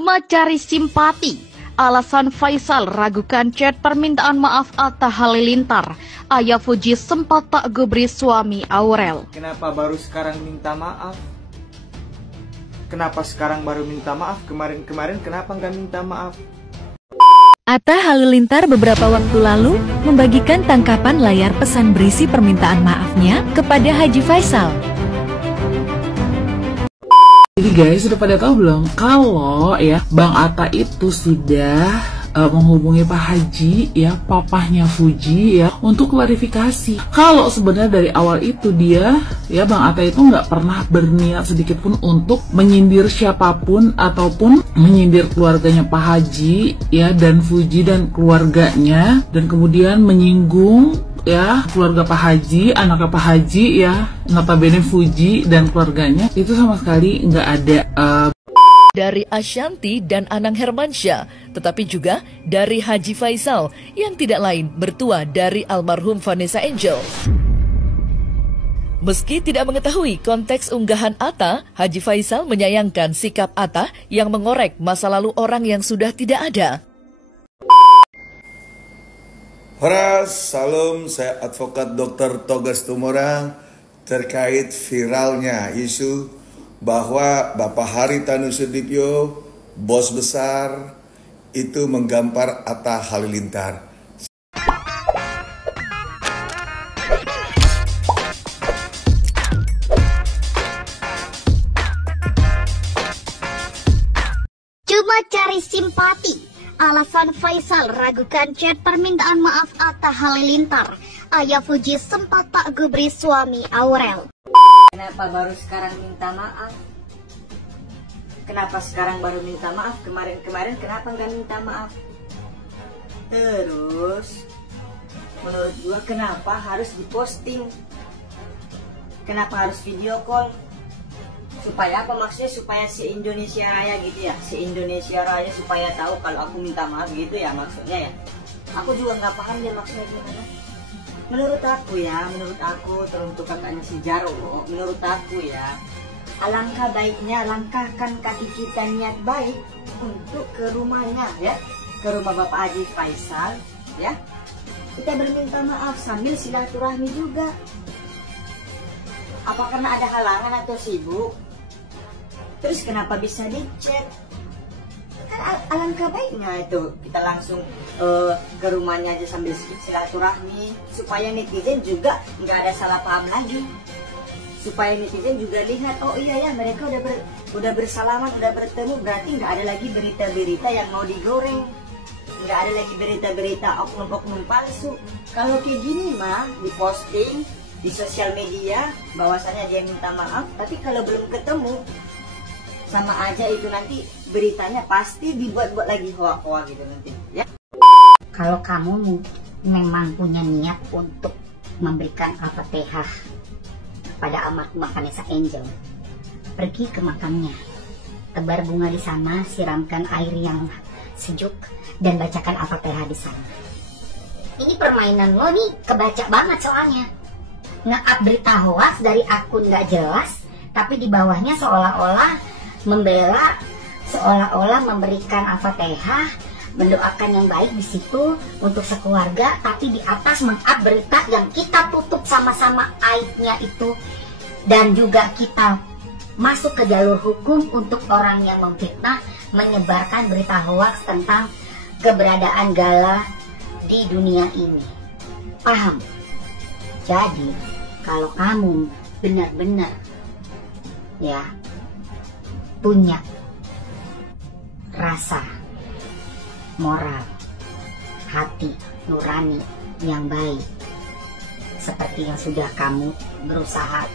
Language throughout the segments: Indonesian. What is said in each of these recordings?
Cuma cari simpati. Alasan Faisal ragukan chat permintaan maaf Atta Halilintar. Ayah Fuji sempat tak gubris suami Aurel. Kenapa baru sekarang minta maaf? Kenapa sekarang baru minta maaf? Kemarin-kemarin kenapa nggak minta maaf? Atta Halilintar beberapa waktu lalu membagikan tangkapan layar pesan berisi permintaan maafnya kepada Haji Faisal. Jadi guys, sudah pada tahu belum kalau ya Bang Atta itu sudah menghubungi Pak Haji ya, papahnya Fuji ya, untuk klarifikasi kalau sebenarnya dari awal itu dia ya Bang Atta itu nggak pernah berniat sedikit pun untuk menyindir siapapun ataupun menyindir keluarganya Pak Haji ya dan Fuji dan keluarganya, dan kemudian menyinggung ya keluarga Pak Haji, anaknya Pak Haji ya, notabene Fuji dan keluarganya, itu sama sekali nggak ada. Dari Ashanti dan Anang Hermansyah, tetapi juga dari Haji Faisal yang tidak lain bertua dari almarhum Vanessa Angel. Meski tidak mengetahui konteks unggahan Atta, Haji Faisal menyayangkan sikap Atta yang mengorek masa lalu orang yang sudah tidak ada. Horas, salam, saya advokat Dr. Togas Tumorang terkait viralnya isu bahwa Bapak Haritanu Sudibyo, bos besar, itu menggampar Atta Halilintar. Cuma cari simpati. Alasan Faisal ragukan chat permintaan maaf Atta Halilintar. Ayah Fuji sempat tak gubris suami Aurel. Kenapa baru sekarang minta maaf? Kenapa sekarang baru minta maaf? Kemarin-kemarin kenapa nggak minta maaf? Terus, menurut gua kenapa harus diposting? Kenapa harus video call? Supaya apa maksudnya? Supaya si Indonesia Raya gitu ya? Si Indonesia Raya supaya tahu kalau aku minta maaf gitu ya maksudnya ya? Aku juga nggak paham ya maksudnya gimana. Menurut aku teruntuk kakaknya si Jarwo, menurut aku ya, alangkah baiknya langkahkan kaki kita niat baik untuk ke rumahnya ya, ke rumah Bapak Haji Faisal ya. Kita berminta maaf sambil silaturahmi juga. Apa karena ada halangan atau sibuk? Terus kenapa bisa dicet? Kan alangkah baiknya itu kita langsung ke rumahnya aja sambil silaturahmi, supaya netizen juga nggak ada salah paham lagi, supaya netizen juga lihat oh iya ya mereka udah bersalaman, udah bertemu, berarti nggak ada lagi berita-berita yang mau digoreng, nggak ada lagi berita-berita oknum-oknum palsu. Kalau kayak gini mah diposting di sosial media bahwasannya dia minta maaf, tapi kalau belum ketemu sama aja itu nanti beritanya pasti dibuat-buat lagi hoa-hoa gitu nanti ya. Kalau kamu memang punya niat untuk memberikan Al-Fatihah pada almarhumah Vanessa Angel, pergi ke makamnya, tebar bunga di sana, siramkan air yang sejuk dan bacakan Al-Fatihah di sana. Ini permainan lo nih kebaca banget soalnya. Nge-up berita hoax dari akun nggak jelas, tapi di bawahnya seolah-olah membela, seolah-olah memberikan Al-Fatihah, mendoakan yang baik di situ untuk sekeluarga, tapi di atas meng-up berita yang kita tutup sama-sama aibnya itu, dan juga kita masuk ke jalur hukum untuk orang yang memfitnah, menyebarkan berita hoax tentang keberadaan Gala di dunia ini. Paham? Jadi kalau kamu benar-benar ya punya rasa moral, hati nurani yang baik, seperti yang sudah kamu berusaha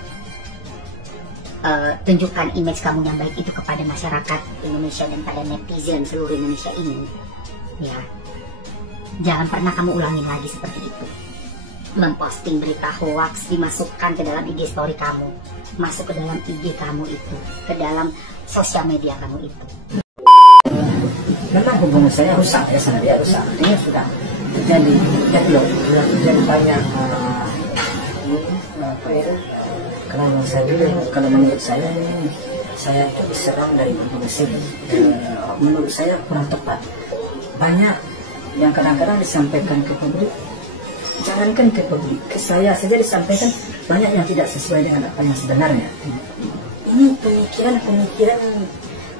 tunjukkan image kamu yang baik itu kepada masyarakat Indonesia dan pada netizen seluruh Indonesia ini, ya jangan pernah kamu ulangin lagi seperti itu. Memposting berita hoax, dimasukkan ke dalam IG story kamu, masuk ke dalam IG kamu itu, ke dalam sosial media kamu itu. Memang hubungan saya rusak ya, sama dia rusak. Ini sudah terjadi banyak apa ya? Kalau menurut saya ini saya itu diserang dari berbagai segi. Menurut saya kurang tepat. Banyak yang kadang-kadang disampaikan ke publik, jangankan ke publik, ke saya saja disampaikan banyak yang tidak sesuai dengan apa yang sebenarnya. Ini pemikiran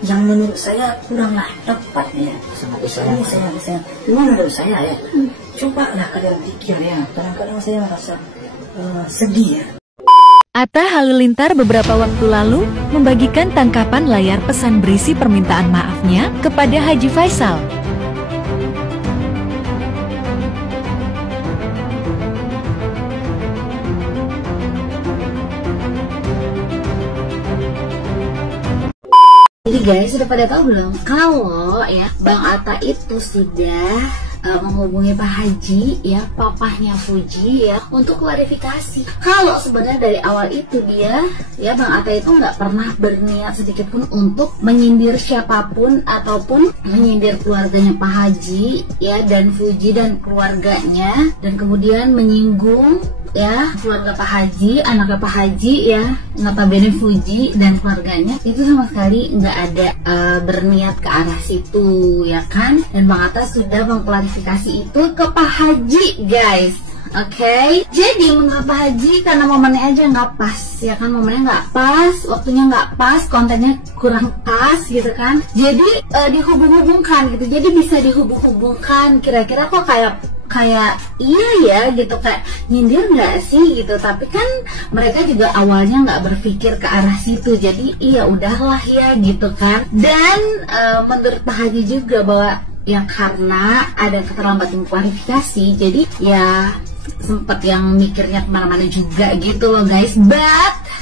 yang menurut saya kuranglah tepat ya. Ini menurut saya ya. Cobalah kalian pikir ya. Kadang-kadang saya merasa sedih ya. Atta Halilintar beberapa waktu lalu membagikan tangkapan layar pesan berisi permintaan maafnya kepada Haji Faisal. Jadi guys, sudah pada tahu belum kalau ya Bang Atta itu sudah menghubungi Pak Haji ya, papahnya Fuji ya, untuk klarifikasi. Kalau sebenarnya dari awal itu dia ya, Bang Atta itu nggak pernah berniat sedikit pun untuk menyindir siapapun ataupun menyindir keluarganya Pak Haji ya, dan Fuji dan keluarganya, dan kemudian menyinggung ya keluarga Pak Haji, anaknya Pak Haji ya, notabene Fuji dan keluarganya, itu sama sekali nggak ada berniat ke arah situ ya kan. Dan Bang Atta sudah mengklarifikasi itu ke Pak Haji guys. Oke, jadi menurut Pak Haji karena momennya aja nggak pas ya kan, momennya nggak pas, waktunya nggak pas, kontennya kurang pas gitu kan, jadi dihubung-hubungkan gitu, jadi bisa dihubung-hubungkan, kira-kira kok kayak iya ya gitu, kayak nyindir nggak sih gitu, tapi kan mereka juga awalnya nggak berpikir ke arah situ, jadi iya udahlah ya gitu kan. Dan menurut Pak Haji juga bahwa ya karena ada keterlambatan klarifikasi, jadi ya sempet yang mikirnya kemana-mana juga gitu loh guys.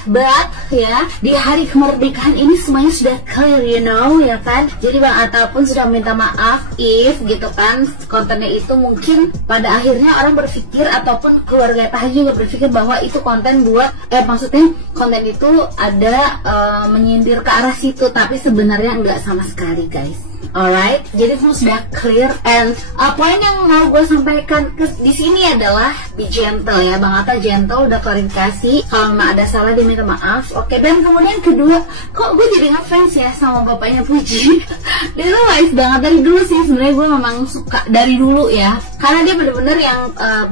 But ya di hari kemerdekaan ini semuanya sudah clear you know ya kan. Jadi Bang Atta pun sudah minta maaf if gitu kan kontennya itu mungkin pada akhirnya orang berpikir ataupun keluarga Pak Haji juga berpikir bahwa itu konten buat maksudnya konten itu ada menyindir ke arah situ, tapi sebenarnya enggak sama sekali guys. Alright, jadi semua sudah clear. And poin yang mau gue sampaikan di sini adalah be gentle ya, Bang Atta gentle, udah klarifikasi kalau memang ada salah dia minta maaf. Oke, dan kemudian kedua, kok gue jadi ngefans ya sama bapaknya Fuji. Dia tuh wise banget dari dulu sih, sebenarnya gue memang suka dari dulu ya, karena dia bener-bener yang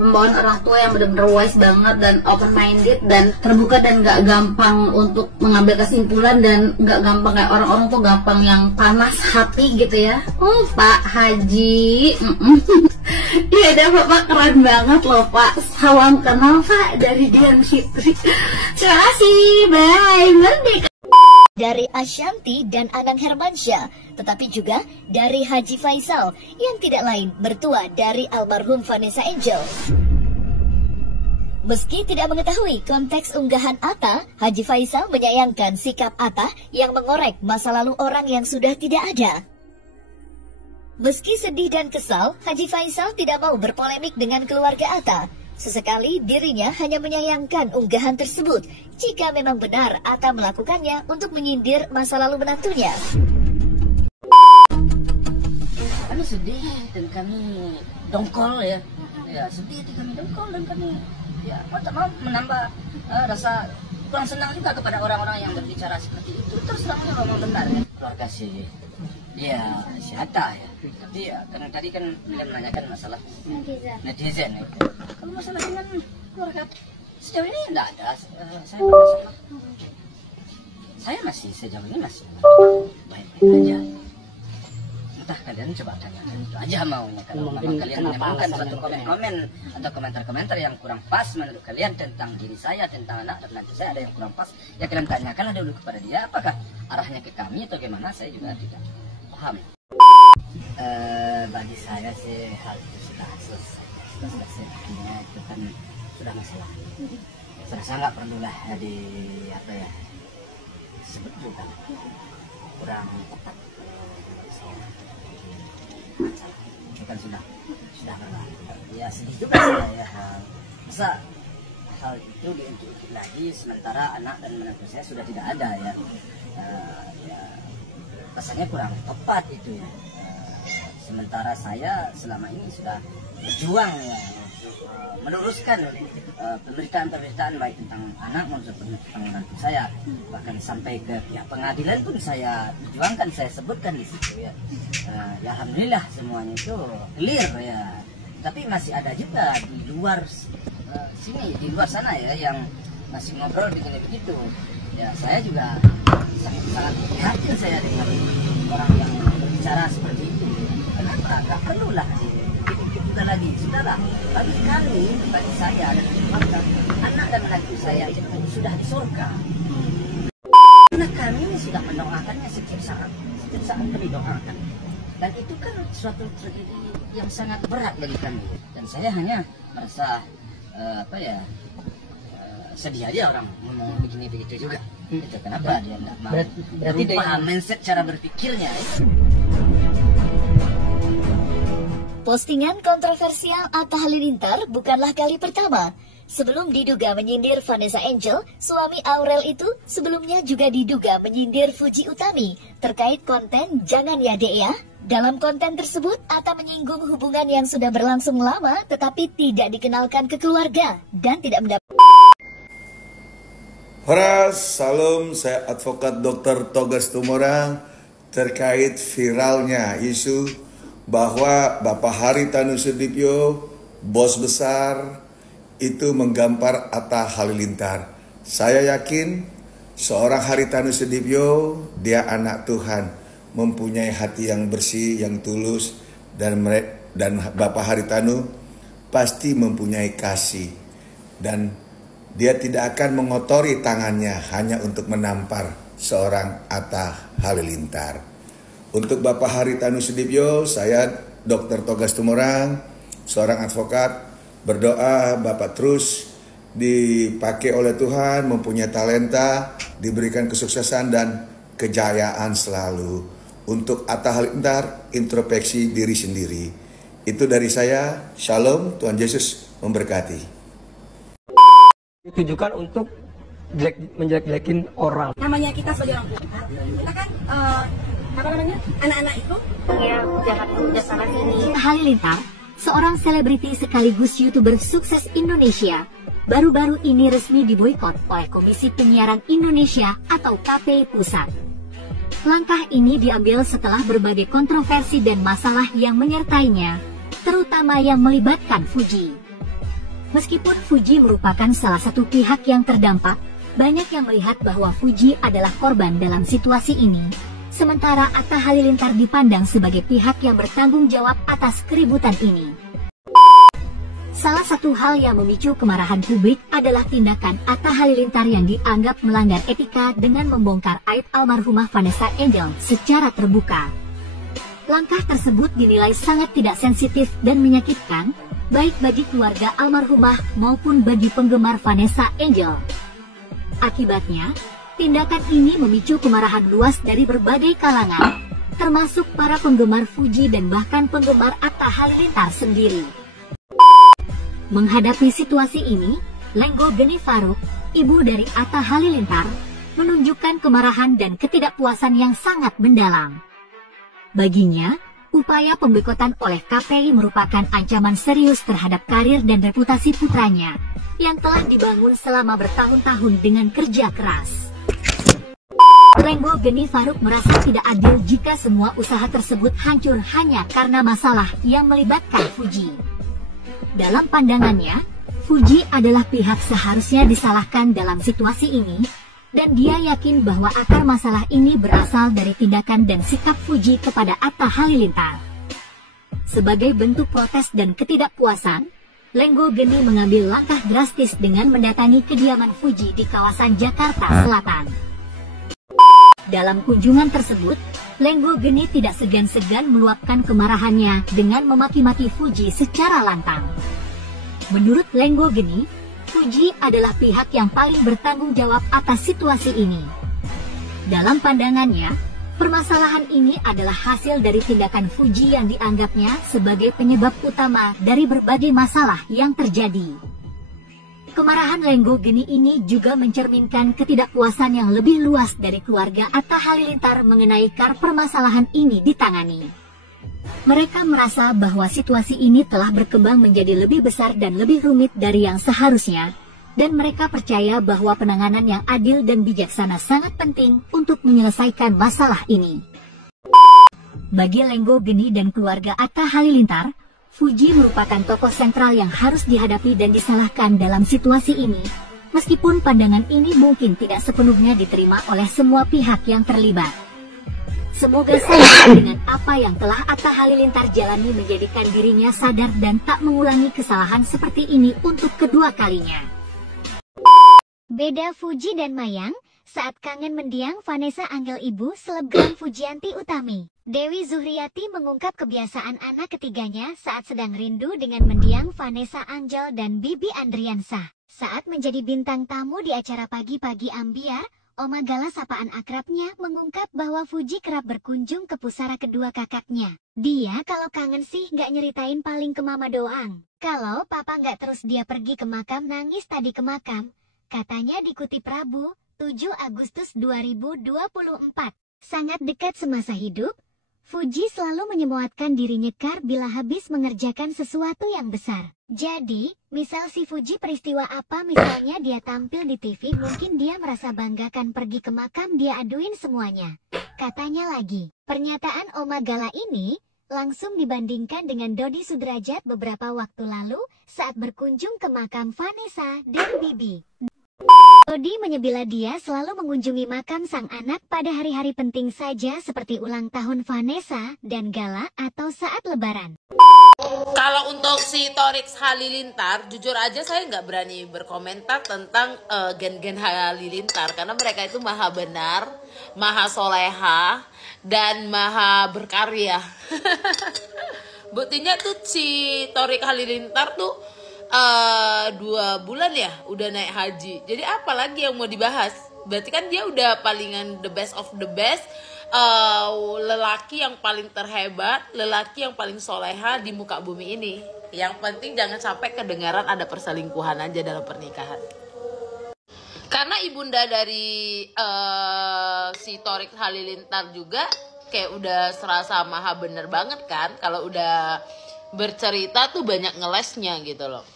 pembawaan orang tua yang bener-bener wise banget dan open minded dan terbuka dan gak gampang untuk mengambil kesimpulan, dan gak gampang kayak orang-orang tuh gampang yang panas hati gitu ya. Pak Haji iya dah Bapak keren banget loh Pak, salam kenal Pak dari Dian Fitri. Terima kasih, bye. Merdeka. Dari Ashanti dan Anang Hermansyah, tetapi juga dari Haji Faisal yang tidak lain bertua dari almarhum Vanessa Angel. Meski tidak mengetahui konteks unggahan Atta, Haji Faisal menyayangkan sikap Atta yang mengorek masa lalu orang yang sudah tidak ada. Meski sedih dan kesal, Haji Faisal tidak mau berpolemik dengan keluarga Atta. Sesekali dirinya hanya menyayangkan unggahan tersebut jika memang benar Atta melakukannya untuk menyindir masa lalu menantunya. Kami sedih dan kami dongkol ya. Ya sedih dan kami dongkol dan kami ya mau menambah rasa kurang senang juga kepada orang-orang yang berbicara seperti itu. Terus terangnya memang benar ya. Keluarga si Atta ya. Tapi ya karena tadi kan beliau menanyakan masalah netizen ya. Kalau masalah dengan keluarga sejauh ini tidak ada. Saya masih sejauh ini masih baik-baik aja. Entah kalian coba tanyakan itu aja maunya. Kalau memang kalian menemukan suatu komen-komen atau komentar-komentar yang kurang pas menurut kalian tentang diri saya, tentang anak dan nanti saya ada yang kurang pas, ya kalian tanyakan dulu kepada dia apakah arahnya ke kami atau gimana, saya juga tidak paham. Bagi saya sih hal itu sudah selesai, artinya itu kan sudah masalah. Saya nggak perlulah disebut juga kurang tepat. Itu kan sudah berlalu. Ya sedih juga saya masa hal itu diungkit lagi sementara anak dan menantu saya sudah tidak ada ya. Rasanya kurang tepat itu ya. Sementara saya selama ini sudah berjuang ya meluruskan pemberitaan baik tentang anak maupun tentang menantu saya, bahkan sampai ke pihak pengadilan pun saya perjuangkan, saya sebutkan di situ ya. Ya alhamdulillah semuanya itu clear ya. Tapi masih ada juga di luar sini, di luar sana ya, yang masih ngobrol begitu. Ya saya juga sangat prihatin saya dengan orang yang berbicara seperti itu. Kenapa? Gak perlulah kita lagi, sudahlah. Bagi kami, bagi saya dan keluarga, anak dan menantu saya itu sudah di surga. Karena kami sudah mendoakannya setiap saat kami doakan. Dan itu kan suatu tragedi yang sangat berat bagi kami. Dan saya hanya merasa sedih aja orang ngomong begini begitu juga. Itu kenapa dia tidak mau berubah mindset cara berpikirnya. Postingan kontroversial Atta Halilintar bukanlah kali pertama. Sebelum diduga menyindir Vanessa Angel, suami Aurel itu sebelumnya juga diduga menyindir Fuji Utami terkait konten Jangan Ya Dek Ya. Dalam konten tersebut, Atta menyinggung hubungan yang sudah berlangsung lama tetapi tidak dikenalkan ke keluarga dan tidak mendapat. Horas, salam, saya advokat Dr. Togas Tumorang terkait viralnya isu bahwa Bapak Haritanu Sudibyo, bos besar, itu menggampar Atta Halilintar. Saya yakin seorang Haritanu Sudibyo, dia anak Tuhan, mempunyai hati yang bersih, yang tulus, dan Bapak Haritanu pasti mempunyai kasih, dan dia tidak akan mengotori tangannya hanya untuk menampar seorang Atta Halilintar. Untuk Bapak Haritanu Sudibyo, saya Dr. Togas Tumorang, seorang advokat, berdoa Bapak terus dipakai oleh Tuhan, mempunyai talenta, diberikan kesuksesan dan kejayaan selalu. Untuk Atta Halilintar, introspeksi diri sendiri. Itu dari saya, Shalom, Tuhan Yesus memberkati. Ditujukan untuk menjelek-jelekin orang. Namanya kita sebagai orang tua, kita kan anak-anak itu ya jangan udah sana sini. Halilintar, seorang selebriti sekaligus YouTuber sukses Indonesia, baru-baru ini resmi diboikot oleh Komisi Penyiaran Indonesia atau KPI Pusat. Langkah ini diambil setelah berbagai kontroversi dan masalah yang menyertainya, terutama yang melibatkan Fuji. Meskipun Fuji merupakan salah satu pihak yang terdampak, banyak yang melihat bahwa Fuji adalah korban dalam situasi ini. Sementara Atta Halilintar dipandang sebagai pihak yang bertanggung jawab atas keributan ini. Salah satu hal yang memicu kemarahan publik adalah tindakan Atta Halilintar yang dianggap melanggar etika dengan membongkar aib almarhumah Vanessa Angel secara terbuka. Langkah tersebut dinilai sangat tidak sensitif dan menyakitkan, baik bagi keluarga almarhumah maupun bagi penggemar Vanessa Angel. Akibatnya, tindakan ini memicu kemarahan luas dari berbagai kalangan, termasuk para penggemar Fuji dan bahkan penggemar Atta Halilintar sendiri. Menghadapi situasi ini, Lenggo Geni Faruk, ibu dari Atta Halilintar, menunjukkan kemarahan dan ketidakpuasan yang sangat mendalam. Baginya, upaya pemboikotan oleh KPI merupakan ancaman serius terhadap karir dan reputasi putranya, yang telah dibangun selama bertahun-tahun dengan kerja keras. Lenggo Geni Faruk merasa tidak adil jika semua usaha tersebut hancur hanya karena masalah yang melibatkan Fuji. Dalam pandangannya, Fuji adalah pihak seharusnya disalahkan dalam situasi ini, dan dia yakin bahwa akar masalah ini berasal dari tindakan dan sikap Fuji kepada Atta Halilintar. Sebagai bentuk protes dan ketidakpuasan, Lenggo Geni mengambil langkah drastis dengan mendatangi kediaman Fuji di kawasan Jakarta Selatan. Dalam kunjungan tersebut, Lenggo Geni tidak segan-segan meluapkan kemarahannya dengan memaki-maki Fuji secara lantang. Menurut Lenggo Geni, Fuji adalah pihak yang paling bertanggung jawab atas situasi ini. Dalam pandangannya, permasalahan ini adalah hasil dari tindakan Fuji yang dianggapnya sebagai penyebab utama dari berbagai masalah yang terjadi. Kemarahan Lenggo Geni ini juga mencerminkan ketidakpuasan yang lebih luas dari keluarga Atta Halilintar mengenai permasalahan ini ditangani. Mereka merasa bahwa situasi ini telah berkembang menjadi lebih besar dan lebih rumit dari yang seharusnya, dan mereka percaya bahwa penanganan yang adil dan bijaksana sangat penting untuk menyelesaikan masalah ini. Bagi Lenggo Geni dan keluarga Atta Halilintar, Fuji merupakan tokoh sentral yang harus dihadapi dan disalahkan dalam situasi ini, meskipun pandangan ini mungkin tidak sepenuhnya diterima oleh semua pihak yang terlibat. Semoga saja dengan apa yang telah Atta Halilintar jalani menjadikan dirinya sadar dan tak mengulangi kesalahan seperti ini untuk kedua kalinya. Beda Fuji dan Mayang, saat kangen mendiang Vanessa Angel ibu selebgram Fujianti Utami. Dewi Zuhriyati mengungkap kebiasaan anak ketiganya saat sedang rindu dengan mendiang Vanessa Angel dan Bibi Andriansah. Saat menjadi bintang tamu di acara Pagi-Pagi Ambiar, Oma Gala sapaan akrabnya mengungkap bahwa Fuji kerap berkunjung ke pusara kedua kakaknya. Dia kalau kangen sih nggak nyeritain paling ke mama doang. Kalau papa nggak terus dia pergi ke makam nangis tadi ke makam. Katanya dikutip Rabu, 7 Agustus 2024. Sangat dekat semasa hidup, Fuji selalu menyemuatkan diri nyekar bila habis mengerjakan sesuatu yang besar. Jadi, misal si Fuji peristiwa apa misalnya dia tampil di TV, mungkin dia merasa banggakan pergi ke makam dia aduin semuanya. Katanya lagi, pernyataan Oma Gala ini langsung dibandingkan dengan Dodi Sudrajat beberapa waktu lalu saat berkunjung ke makam Vanessa dan Bibi. Dodi menyebila dia selalu mengunjungi makam sang anak pada hari-hari penting saja seperti ulang tahun Vanessa dan Gala atau saat lebaran. Kalau untuk si Torik Halilintar, jujur aja saya nggak berani berkomentar tentang gen-gen Halilintar karena mereka itu maha benar, maha soleha, dan maha berkarya. Buktinya tuh si Torik Halilintar tuh 2 bulan ya udah naik haji. Jadi apa lagi yang mau dibahas? Berarti kan dia udah palingan the best of the best, lelaki yang paling terhebat, lelaki yang paling soleha di muka bumi ini. Yang penting jangan sampai kedengaran ada perselingkuhan aja dalam pernikahan. Karena ibunda dari si Torik Halilintar juga kayak udah serasa maha bener banget kan. Kalau udah bercerita tuh banyak ngelesnya gitu loh.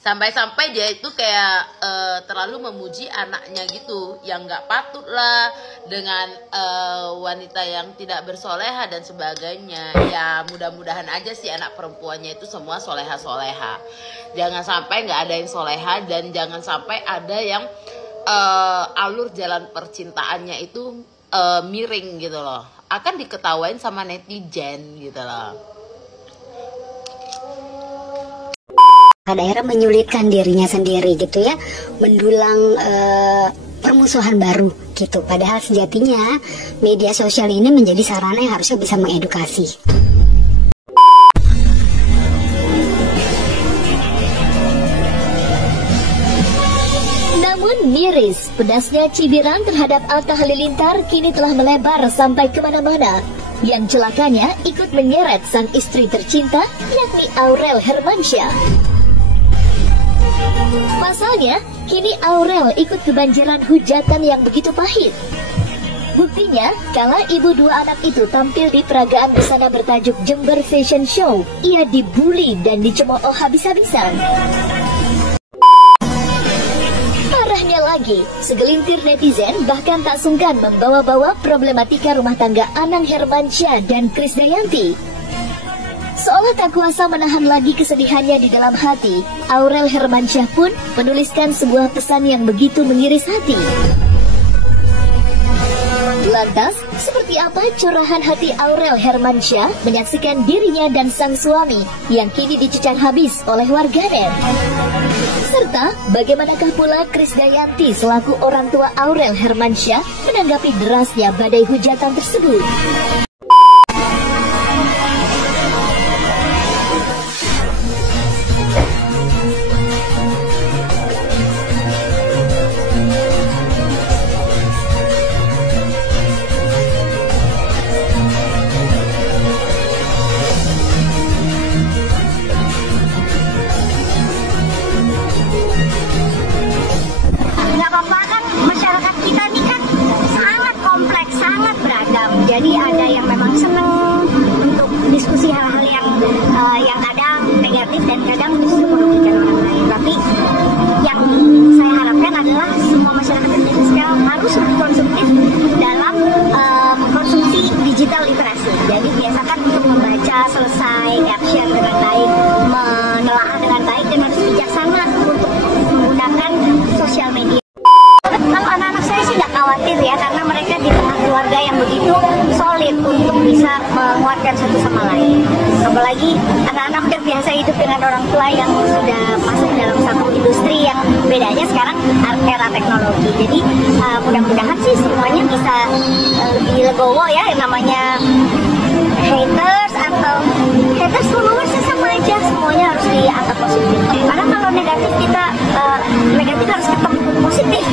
Sampai-sampai dia itu kayak terlalu memuji anaknya gitu, yang nggak patut lah dengan wanita yang tidak bersoleha dan sebagainya. Ya mudah-mudahan aja sih anak perempuannya itu semua soleha-soleha. Jangan sampai nggak ada yang soleha dan jangan sampai ada yang alur jalan percintaannya itu miring gitu loh. Akan diketawain sama netizen gitu loh. Daerah menyulitkan dirinya sendiri gitu ya, mendulang permusuhan baru gitu. Padahal sejatinya media sosial ini menjadi sarana yang harusnya bisa mengedukasi. Namun miris, pedasnya cibiran terhadap Atta Halilintar kini telah melebar sampai kemana-mana. Yang celakanya ikut menyeret sang istri tercinta, yakni Aurel Hermansyah. Pasalnya, kini Aurel ikut kebanjiran hujatan yang begitu pahit. Buktinya, kala ibu 2 anak itu tampil di peragaan busana bertajuk Jember Fashion Show, ia dibully dan dicemooh habis-habisan. Parahnya lagi, segelintir netizen bahkan tak sungkan membawa-bawa problematika rumah tangga Anang Hermansyah dan Krisdayanti. Seolah tak kuasa menahan lagi kesedihannya di dalam hati, Aurel Hermansyah pun menuliskan sebuah pesan yang begitu mengiris hati. Lantas, seperti apa curahan hati Aurel Hermansyah menyaksikan dirinya dan sang suami yang kini dicecar habis oleh warganet? Serta bagaimanakah pula Krisdayanti selaku orang tua Aurel Hermansyah menanggapi derasnya badai hujatan tersebut? Jadi ada yang biasakan untuk membaca selesai caption dengan baik, menelaah dengan baik, dan harus bijaksana untuk menggunakan sosial media. Kalau anak-anak saya sih nggak khawatir ya, karena mereka di tengah keluarga yang begitu solid untuk bisa menguatkan satu sama lain. Apalagi anak-anak udah biasa hidup dengan orang tua yang sudah masuk dalam satu industri yang bedanya sekarang era teknologi. Jadi mudah-mudahan sih semuanya bisa lebih legowo ya, yang namanya haters atau haters followers sama aja, semuanya harus dianggap positif. Karena kalau negatif kita negatif harus ketemu positif.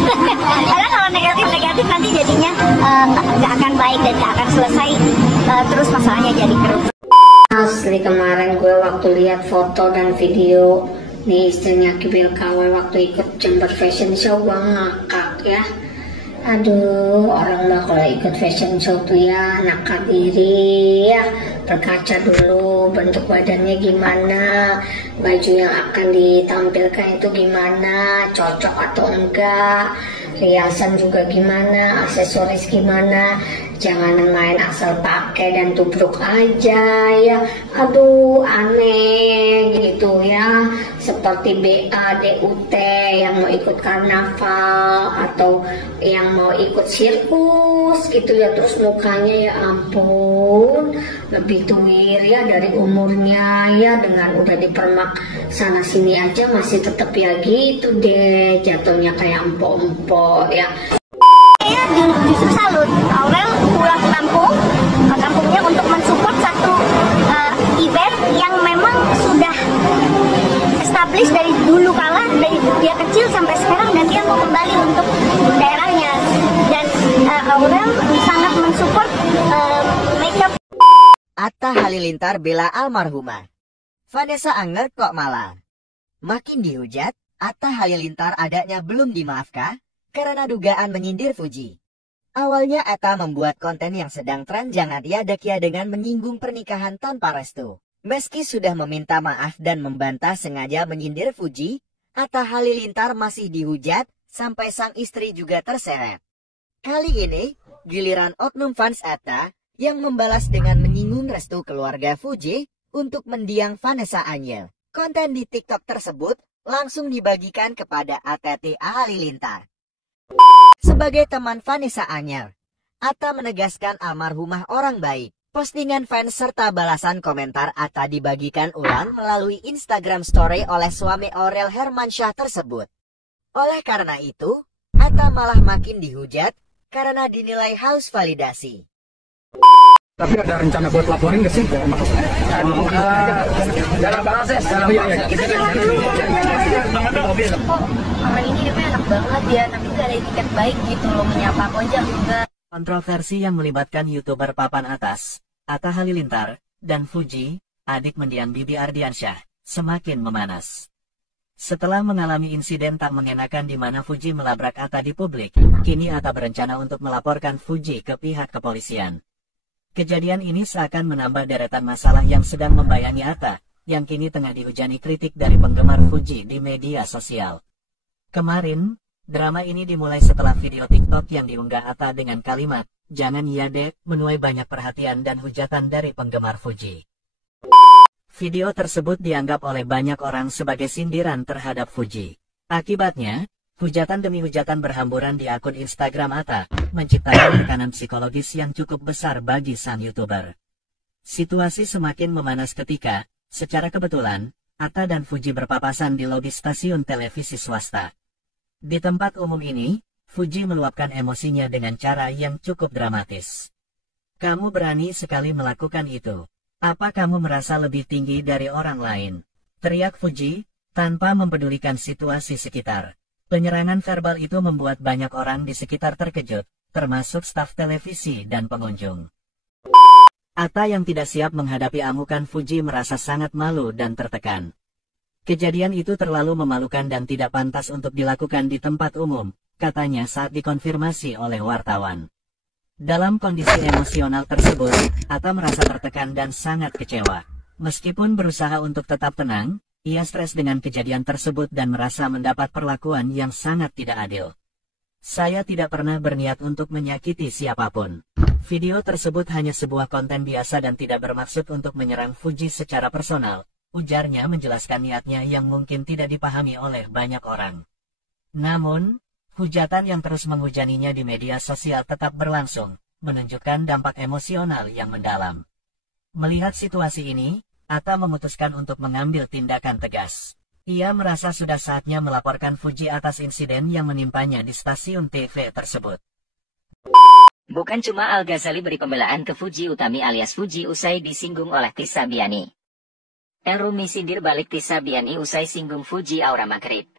Karena kalau negatif nanti jadinya nggak akan baik dan nggak akan selesai, terus masalahnya jadi keruh. Asli kemarin gue waktu lihat foto dan video nih istrinya Kibil KW waktu ikut Jember Fashion Show, gue ngakak ya. Aduh, orang mah kalau ikut fashion show tuh ya nakal diri ya, berkaca dulu bentuk badannya gimana, baju yang akan ditampilkan itu gimana, cocok atau enggak, riasan juga gimana, aksesoris gimana. Jangan main asal pakai dan tubruk aja ya. Aduh, aneh gitu ya. Seperti BA, DUT yang mau ikut karnaval atau yang mau ikut sirkus gitu ya. Terus mukanya ya ampun, lebih tuwir ya dari umurnya ya, dengan udah dipermak sana sini aja masih tetap ya gitu deh, jatuhnya kayak empok-empok ya. Saya justru salut Aurel pulang ke kampungnya untuk mensupport satu event yang memang sudah established dari dulu kala, dari dia kecil sampai sekarang, dan dia mau kembali untuk daerahnya. Dan Aurel sangat mensupport makeup. Atta Halilintar bela almarhumah. Vanessa Angel kok malah makin dihujat. Atta Halilintar adanya belum dimaafkan karena dugaan menyindir Fuji. Awalnya Atta membuat konten yang sedang tren jangan diadakia dengan menyinggung pernikahan tanpa restu. Meski sudah meminta maaf dan membantah sengaja menyindir Fuji, Atta Halilintar masih dihujat sampai sang istri juga terseret. Kali ini, giliran oknum fans Atta yang membalas dengan menyinggung restu keluarga Fuji untuk mendiang Vanessa Angel. Konten di TikTok tersebut langsung dibagikan kepada Atta Halilintar. Sebagai teman Vanessa Angel, Atta menegaskan almarhumah orang baik. Postingan fans serta balasan komentar Atta dibagikan ulang melalui Instagram Story oleh suami Aurel Hermansyah tersebut. Oleh karena itu, Atta malah makin dihujat karena dinilai haus validasi. Tapi ada rencana buat laporin nggak sih? Dalam proses, orang ini hidupnya enak banget ya, tapi gak ada etiket baik gitu loh, menyapa aku aja enggak. Kontroversi yang melibatkan YouTuber papan atas, Atta Halilintar, dan Fuji, adik mendiang Bibi Ardiansyah, semakin memanas. Setelah mengalami insiden tak mengenakan di mana Fuji melabrak Atta di publik, kini Atta berencana untuk melaporkan Fuji ke pihak kepolisian. Kejadian ini seakan menambah deretan masalah yang sedang membayangi Atta, yang kini tengah dihujani kritik dari penggemar Fuji di media sosial. Kemarin, drama ini dimulai setelah video TikTok yang diunggah Atta dengan kalimat, "Jangan ya dek," menuai banyak perhatian dan hujatan dari penggemar Fuji. Video tersebut dianggap oleh banyak orang sebagai sindiran terhadap Fuji. Akibatnya, hujatan demi hujatan berhamburan di akun Instagram Atta, menciptakan tekanan psikologis yang cukup besar bagi sang YouTuber. Situasi semakin memanas ketika, secara kebetulan, Atta dan Fuji berpapasan di lobi stasiun televisi swasta. Di tempat umum ini, Fuji meluapkan emosinya dengan cara yang cukup dramatis. "Kamu berani sekali melakukan itu. Apa kamu merasa lebih tinggi dari orang lain?" teriak Fuji, tanpa mempedulikan situasi sekitar. Penyerangan verbal itu membuat banyak orang di sekitar terkejut, termasuk staf televisi dan pengunjung. Atta yang tidak siap menghadapi amukan Fuji merasa sangat malu dan tertekan. Kejadian itu terlalu memalukan dan tidak pantas untuk dilakukan di tempat umum, katanya saat dikonfirmasi oleh wartawan. Dalam kondisi emosional tersebut, Atta merasa tertekan dan sangat kecewa. Meskipun berusaha untuk tetap tenang, ia stres dengan kejadian tersebut dan merasa mendapat perlakuan yang sangat tidak adil. "Saya tidak pernah berniat untuk menyakiti siapapun," Video tersebut hanya sebuah konten biasa dan tidak bermaksud untuk menyerang Fuji secara personal, ujarnya menjelaskan niatnya yang mungkin tidak dipahami oleh banyak orang. Namun, hujatan yang terus menghujaninya di media sosial tetap berlangsung, menunjukkan dampak emosional yang mendalam. Melihat situasi ini, Atta memutuskan untuk mengambil tindakan tegas. Ia merasa sudah saatnya melaporkan Fuji atas insiden yang menimpanya di stasiun TV tersebut. Bukan cuma Al-Ghazali beri pembelaan ke Fuji Utami alias Fuji usai disinggung oleh Tisa Biani. El-Rumi sindir balik Tisa Biani usai singgung Fuji Aura Maghrib.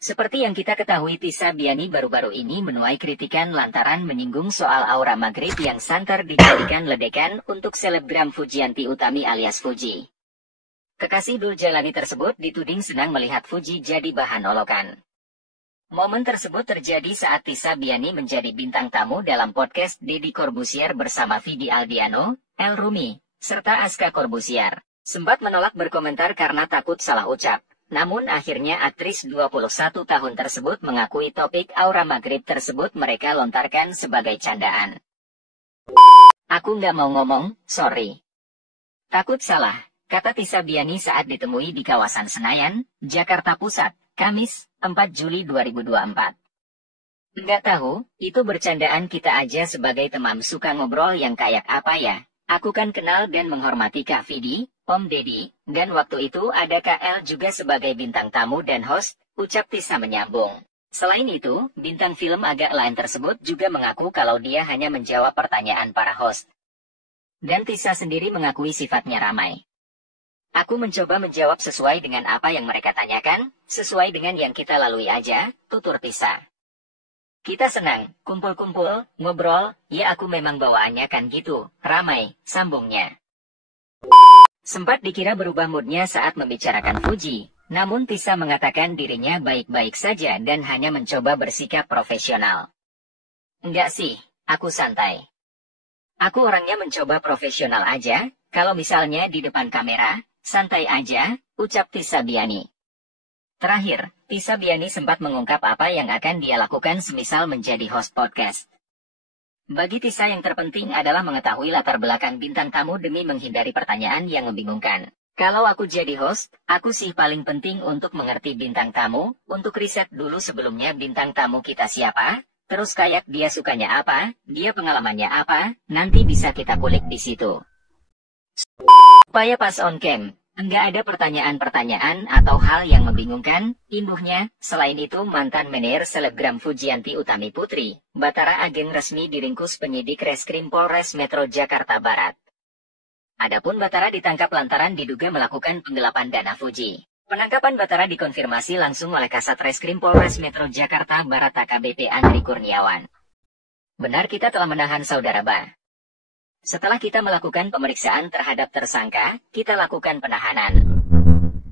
Seperti yang kita ketahui, Tisa Biani baru-baru ini menuai kritikan lantaran menyinggung soal Aura Maghrib yang santer dijadikan ledekan untuk selebgram Fujianti Utami alias Fuji. Kekasih Dul Jalani tersebut dituding senang melihat Fuji jadi bahan olokan. Momen tersebut terjadi saat Tisa Biani menjadi bintang tamu dalam podcast Deddy Corbuzier bersama Vidi Aldiano, El-Rumi, serta Aska Corbuzier. Sempat menolak berkomentar karena takut salah ucap. Namun akhirnya aktris 21 tahun tersebut mengakui topik Aura Maghrib tersebut mereka lontarkan sebagai candaan. Aku nggak mau ngomong, sorry. Takut salah, kata Tisa Biani saat ditemui di kawasan Senayan, Jakarta Pusat, Kamis, 4 Juli 2024. Nggak tahu, itu bercandaan kita aja sebagai teman suka ngobrol yang kayak apa ya. Aku kan kenal dan menghormati Kak Vidi, Om Deddy, dan waktu itu ada KL juga sebagai bintang tamu dan host, ucap Tisa menyambung. Selain itu, bintang film agak lain tersebut juga mengaku kalau dia hanya menjawab pertanyaan para host. Dan Tisa sendiri mengakui sifatnya ramai. Aku mencoba menjawab sesuai dengan apa yang mereka tanyakan, sesuai dengan yang kita lalui aja, tutur Tisa. Kita senang, kumpul-kumpul, ngobrol, ya aku memang bawaannya kan gitu, ramai, sambungnya. Sempat dikira berubah moodnya saat membicarakan Fuji, namun Tisa mengatakan dirinya baik-baik saja dan hanya mencoba bersikap profesional. Enggak sih, aku santai. Aku orangnya mencoba profesional aja, kalau misalnya di depan kamera, santai aja, ucap Tisa Biani. Terakhir, Tisa Biani sempat mengungkap apa yang akan dia lakukan semisal menjadi host podcast. Bagi Tisa yang terpenting adalah mengetahui latar belakang bintang tamu demi menghindari pertanyaan yang membingungkan. Kalau aku jadi host, aku sih paling penting untuk mengerti bintang tamu, untuk riset dulu sebelumnya bintang tamu kita siapa, terus kayak dia sukanya apa, dia pengalamannya apa, nanti bisa kita kulik di situ. Supaya pas on cam, enggak ada pertanyaan-pertanyaan atau hal yang membingungkan, imbuhnya. Selain itu mantan manajer selebgram Fujianti Utami Putri, Batara agen resmi diringkus penyidik Reskrim Polres Metro Jakarta Barat. Adapun Batara ditangkap lantaran diduga melakukan penggelapan dana Fuji. Penangkapan Batara dikonfirmasi langsung oleh Kasat Reskrim Polres Metro Jakarta Barat AKBP Andri Kurniawan. Benar, kita telah menahan saudara Ba. Setelah kita melakukan pemeriksaan terhadap tersangka, kita lakukan penahanan.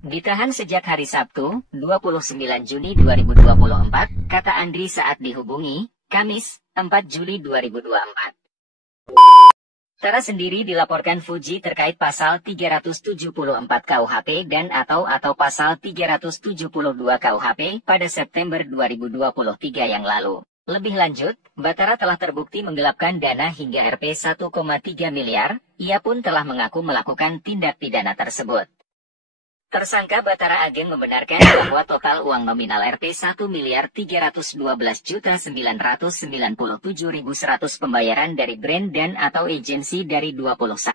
Ditahan sejak hari Sabtu, 29 Juni 2024, kata Andri saat dihubungi, Kamis, 4 Juli 2024. Tara sendiri dilaporkan Fuji terkait pasal 374 KUHP dan atau pasal 372 KUHP pada September 2023 yang lalu. Lebih lanjut, Batara telah terbukti menggelapkan dana hingga Rp 1,3 miliar, ia pun telah mengaku melakukan tindak pidana tersebut. Tersangka Batara Ageng membenarkan bahwa total uang nominal Rp 1.312.997.100 pembayaran dari brand dan atau agensi dari 21.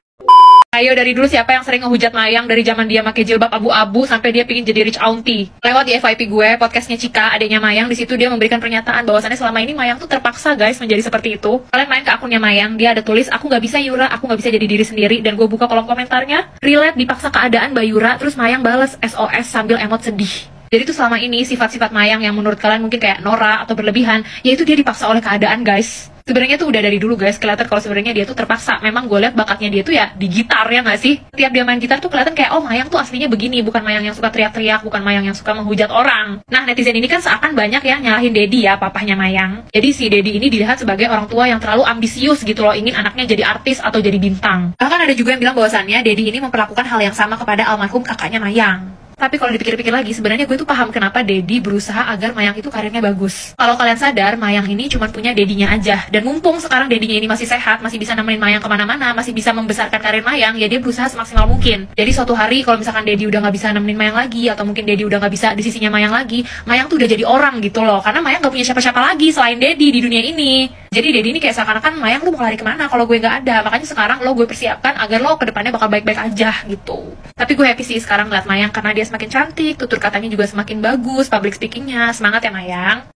Ayo, dari dulu siapa yang sering ngehujat Mayang dari zaman dia pakai jilbab abu-abu sampai dia pingin jadi rich auntie? Lewat di FYP gue, podcastnya Cika, adanya Mayang, di situ dia memberikan pernyataan bahwasannya selama ini Mayang tuh terpaksa guys menjadi seperti itu. Kalian main ke akunnya Mayang, dia ada tulis, aku nggak bisa Yura, aku nggak bisa jadi diri sendiri, dan gue buka kolom komentarnya, relate dipaksa keadaan Mbak Yura, terus Mayang bales SOS sambil emot sedih. Jadi tuh selama ini sifat-sifat Mayang yang menurut kalian mungkin kayak norak atau berlebihan, yaitu dia dipaksa oleh keadaan guys. Sebenarnya tuh udah dari dulu guys, kelihatan kalau sebenarnya dia tuh terpaksa. Memang gue lihat bakatnya dia tuh ya di gitar, ya nggak sih? Tiap dia main gitar tuh kelihatan kayak, oh Mayang tuh aslinya begini, bukan Mayang yang suka teriak-teriak, bukan Mayang yang suka menghujat orang. Nah, netizen ini kan seakan banyak yang nyalahin Deddy ya, papahnya Mayang. Jadi si Deddy ini dilihat sebagai orang tua yang terlalu ambisius gitu loh, ingin anaknya jadi artis atau jadi bintang. Bahkan ada juga yang bilang bahwasannya Deddy ini memperlakukan hal yang sama kepada almarhum kakaknya Mayang. Tapi kalau dipikir-pikir lagi, sebenarnya gue tuh paham kenapa Dedi berusaha agar Mayang itu karirnya bagus. Kalau kalian sadar, Mayang ini cuma punya Dedinya aja. Dan mumpung sekarang Dedinya ini masih sehat, masih bisa nemenin Mayang kemana-mana, masih bisa membesarkan karir Mayang, ya dia berusaha semaksimal mungkin. Jadi suatu hari kalau misalkan Dedi udah nggak bisa nemenin Mayang lagi, atau mungkin Dedi udah nggak bisa di sisinya Mayang lagi, Mayang tuh udah jadi orang gitu loh. Karena Mayang nggak punya siapa-siapa lagi selain Dedi di dunia ini. Jadi Dedi ini kayak seakan-akan Mayang tuh mau lari kemana kalau gue nggak ada. Makanya sekarang lo gue persiapkan agar lo kedepannya bakal baik-baik aja gitu. Tapi gue happy sih sekarang ngeliat Mayang karena dia semakin cantik, tutur katanya juga semakin bagus, public speakingnya. Semangat ya Mayang.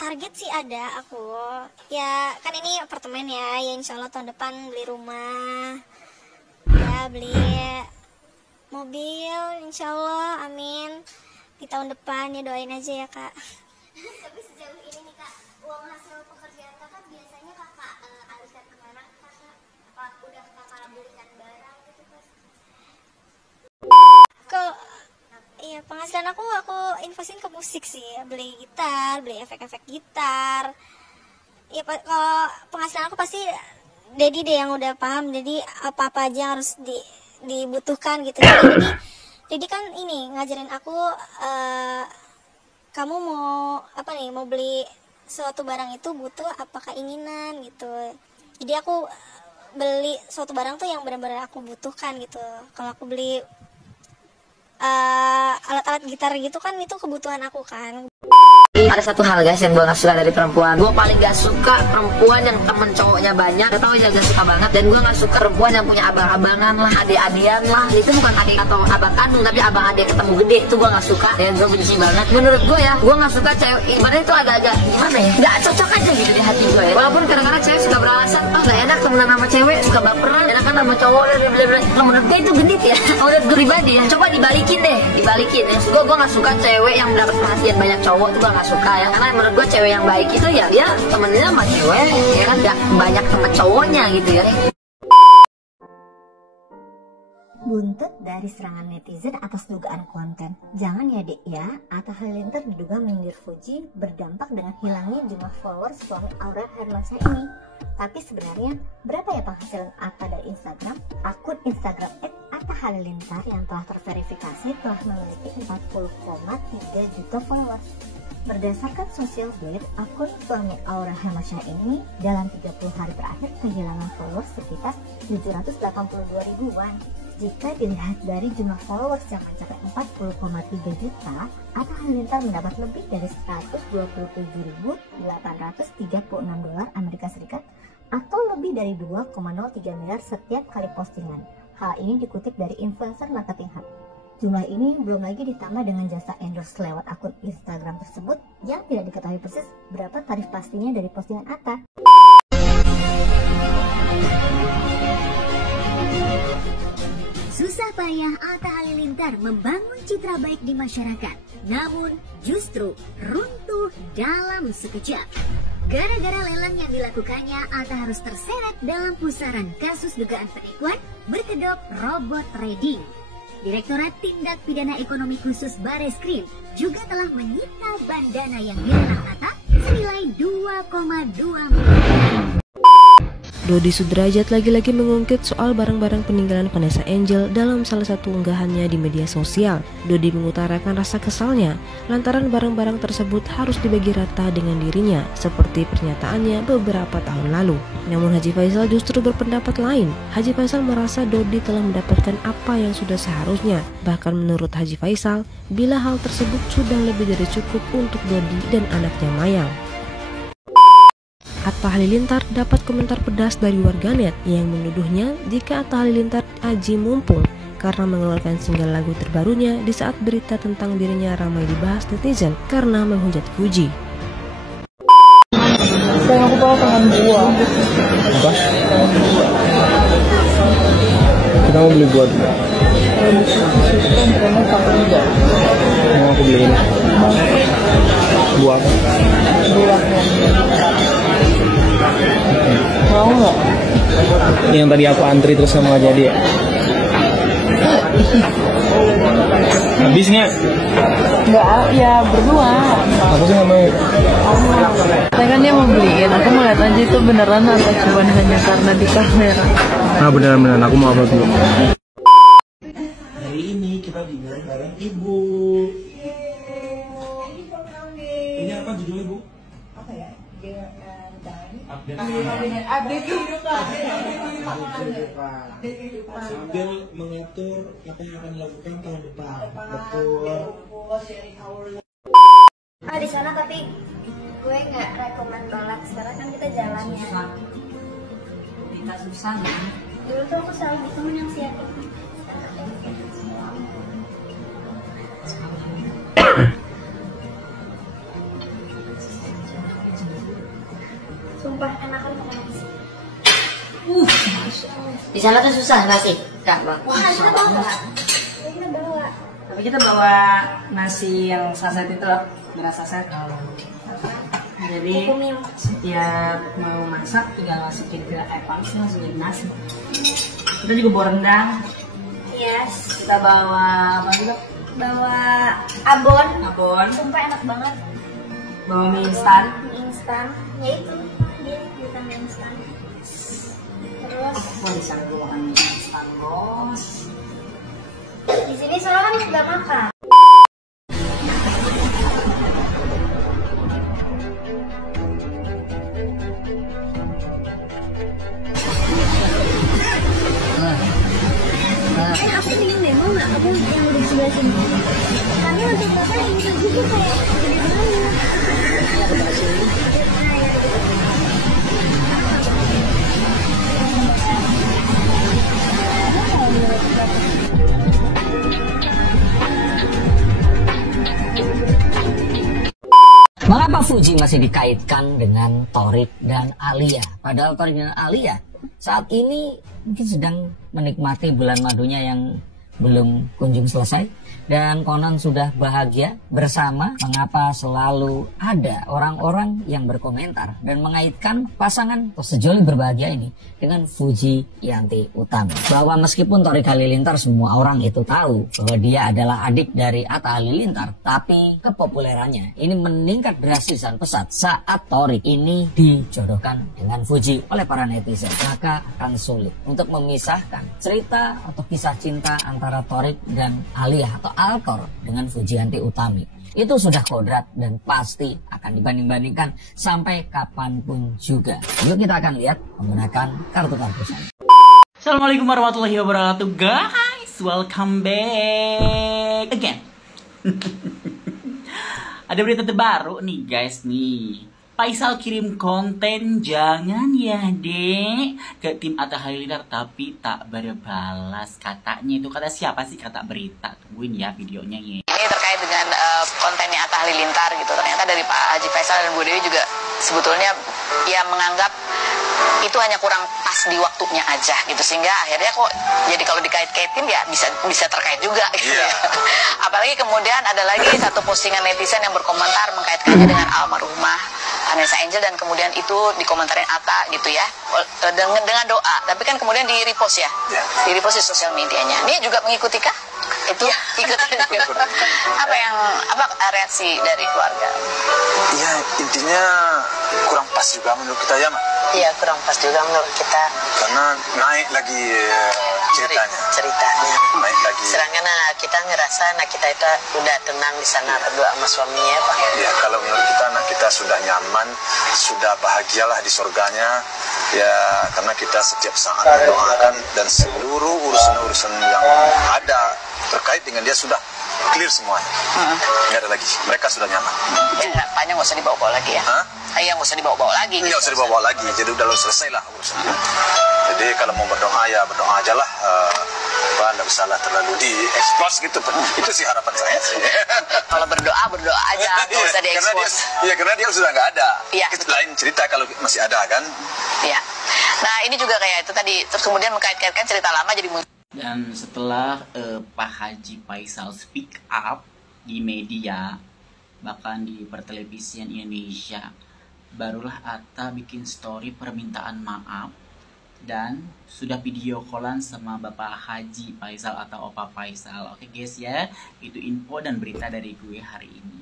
Target sih ada aku. Ya kan ini apartemen ya insya Allah tahun depan beli rumah. Ya beli mobil insya Allah, amin. Di tahun depan ya doain aja ya kak. Tapi sejauh ini nih kak, uang hasil pekerjaan kakak biasanya kakak alihkan kemana kakak? Apa udah kakak belikan barang gitu pas? Iya penghasilan aku investin ke musik sih, beli gitar, beli efek-efek gitar. Ya kalau penghasilan aku pasti Dedi deh yang udah paham, jadi apa-apa aja harus dibutuhkan gitu. Jadi kan ini ngajarin aku, kamu mau apa nih, mau beli suatu barang itu butuh apa keinginan gitu. Jadi aku beli suatu barang tuh yang benar-benar aku butuhkan gitu. Kalau aku beli alat-alat gitar gitu kan itu kebutuhan aku kan. Ada satu hal guys yang gue gak suka dari perempuan. Gue paling gak suka perempuan yang temen cowoknya banyak. Gak tau aja gak suka banget. Dan gue gak suka perempuan yang punya abang-abangan lah, adik-adian lah. Itu bukan adik atau abang kandung, tapi abang adik ketemu gede. Itu gue gak suka. Ya gue benci banget. Menurut gue ya, gue gak suka cewek. Ibaratnya itu agak-agak gimana ya, gak cocok aja gitu di hati gue ya. Walaupun kadang-kadang cewek suka beralasan, gak enak temenan sama cewek, suka baperan, enakan sama cowok. Nah, menurut gue itu genit ya. Menurut gue pribadi ya, coba dibalikin deh. Dibalikin ya. Gue gak suka cewek yang mendapat perhatian banyak cowok. Itu gue gak suka ya. Karena menurut gue cewek yang baik itu ya dia temennya sama cewek ya kan, gak banyak temen cowoknya gitu ya. Buntut dari serangan netizen atas dugaan konten. Jangan ya dek ya, Atta Halilintar diduga menyindir Fuji berdampak dengan hilangnya jumlah followers suami Aura Hermansyah ini. Tapi sebenarnya berapa ya penghasilan Atta dari Instagram? Akun Instagram @Atta Halilintar yang telah terverifikasi telah memiliki 40,3 juta followers. Berdasarkan Social Blade, akun suami Aura Hermansyah ini dalam 30 hari terakhir kehilangan followers sekitar 782 ribuan. Jika dilihat dari jumlah followers yang mencapai 40,3 juta, Atta Halilintar mendapat lebih dari 127.836 dolar Amerika Serikat atau lebih dari 2,03 miliar setiap kali postingan. Hal ini dikutip dari influencer marketing hub. Jumlah ini belum lagi ditambah dengan jasa endorse lewat akun Instagram tersebut yang tidak diketahui persis berapa tarif pastinya dari postingan Atta. Susah payah Atta Halilintar membangun citra baik di masyarakat, namun justru runtuh dalam sekejap. Gara-gara lelang yang dilakukannya, Atta harus terseret dalam pusaran kasus dugaan penipuan berkedok robot trading. Direktorat Tindak Pidana Ekonomi Khusus Bareskrim juga telah menyita bandana yang dilelang Atta senilai 2,2 miliar. Dodi Sudrajat lagi-lagi mengungkit soal barang-barang peninggalan Vanessa Angel dalam salah satu unggahannya di media sosial. Dodi mengutarakan rasa kesalnya lantaran barang-barang tersebut harus dibagi rata dengan dirinya seperti pernyataannya beberapa tahun lalu. Namun Haji Faisal justru berpendapat lain. Haji Faisal merasa Dodi telah mendapatkan apa yang sudah seharusnya. Bahkan menurut Haji Faisal, bila hal tersebut sudah lebih dari cukup untuk Dodi dan anaknya Mayang. Atta Halilintar dapat komentar pedas dari warganet yang menuduhnya jika Atta Halilintar aji mumpung karena mengeluarkan single lagu terbarunya di saat berita tentang dirinya ramai dibahas netizen karena menghujat Fuji. Sayang aku bawa tangan buah. Apa? Kita mau beli buat. Mau aku beliin. Buah. Buah. Mau nggak? Yang tadi aku antri terus kamu nggak jadi ya? Habis nggak? Nggak, ya berdua. Aku sih nggak mau. Saya kan dia mau beliin, aku mau lihat aja itu beneran atau cuma hanya karena di kamera. Nah beneran aku mau apa dulu? Hari ini sambil mengatur apa yang akan dilakukan tahun depan. Betul. Di sana tapi gue nggak rekomen balap sekarang kan kita jalan ya. Kita susah ya. Dulu tuh aku selalu temen yang siapin. Sumpah enakan makan nasi. Di sana tuh susah nggak sih, Kak? Wah, kita bawa. Kita bawa. Tapi kita bawa nasi yang saset itu loh, beras saset. Jadi setiap mau masak tinggal masukin ke air panas, masukin nasi. Kita juga bawa rendang. Yes. Kita bawa apa juga? Bawa abon. Abon. Sumpah enak banget. Bawa mie instan. Mie instan. Ya itu. Dia bukan mie instan. Terus. Wah, di sana gue makan mie instan, bos. Di sini soalnya kan nggak makan. Aku ingin deh, mau nggak kamu yang di sebelah sini? Karena untuk bapak ini juga kayak Mengapa Fuji masih dikaitkan dengan Thorik dan Alia? Padahal Thorik dan Alia saat ini mungkin sedang menikmati bulan madunya yang belum kunjung selesai dan konon sudah bahagia bersama. Mengapa selalu ada orang-orang yang berkomentar dan mengaitkan pasangan sejoli berbahagia ini dengan Fuji Yanti Utami? Bahwa meskipun Thorik Halilintar semua orang itu tahu bahwa dia adalah adik dari Atta Halilintar, tapi kepopulerannya ini meningkat drastis dan pesat saat Thorik ini dijodohkan dengan Fuji oleh para netizen. Maka akan sulit untuk memisahkan cerita atau kisah cinta antara Thorik dan Alia atau Alkor dengan Fuji Yanti Utami. Itu sudah kodrat dan pasti akan dibanding-bandingkan sampai kapanpun juga. Yuk kita akan lihat menggunakan kartu-kartu saya. Assalamualaikum warahmatullahi wabarakatuh guys. Welcome back again. Ada berita terbaru nih guys nih. Faisal kirim konten jangan ya dek ke tim Atta Halilintar tapi tak berbalas. Katanya itu kata siapa sih, kata berita. Tungguin ya videonya ya. Ini terkait dengan kontennya Atta Halilintar gitu. Ternyata dari Pak Haji Faisal dan Bu Dewi juga sebetulnya ya menganggap itu hanya kurang pas di waktunya aja gitu, sehingga akhirnya kok jadi kalau dikait-kaitin ya bisa terkait juga gitu ya. Apalagi kemudian ada lagi satu postingan netizen yang berkomentar mengkaitkannya dengan almarhumah Vanessa Angel dan kemudian itu dikomentarin Atta gitu ya dengan doa, tapi kan kemudian di repost ya, di repost di sosial medianya. Dia juga mengikuti kah? Itu ikut apa reaksi dari keluarga? Ya intinya kurang pas juga menurut kita ya Mak. Iya kurang pas juga menurut kita. Karena naik lagi ceritanya. Naik lagi. Sedangkan kita ngerasa kita itu udah tenang di sana berdua sama suaminya Pak. Ya kalau menurut kita kita sudah nyaman, sudah bahagialah di surganya. Ya karena kita setiap saat mendoakan dan seluruh urusan-urusan yang ada terkait dengan dia sudah clear semuanya. Nggak ada lagi. Mereka sudah nyaman. Ya, panjang nggak usah dibawa-bawa lagi ya. Iya nggak usah dibawa-bawa lagi. Nggak usah dibawa-bawa lagi. Jadi udah selesai lah urusannya. Jadi kalau mau berdoa ya berdoa aja lah. Nggak usah lah terlalu diekspos gitu. Itu sih harapan saya sih. Kalau berdoa aja, nggak usah diekspos. Iya karena dia sudah nggak ada. Iya. Lain cerita kalau masih ada kan. Iya. Nah ini juga kayak itu tadi. Terus kemudian mengkait-kaitkan cerita lama jadi muncul. Dan setelah Pak Haji Faisal speak up di media, bahkan di pertelevisian Indonesia, barulah Atta bikin story permintaan maaf dan sudah video callan sama Bapak Haji Faisal atau Opa Faisal. Oke guys ya, itu info dan berita dari gue hari ini.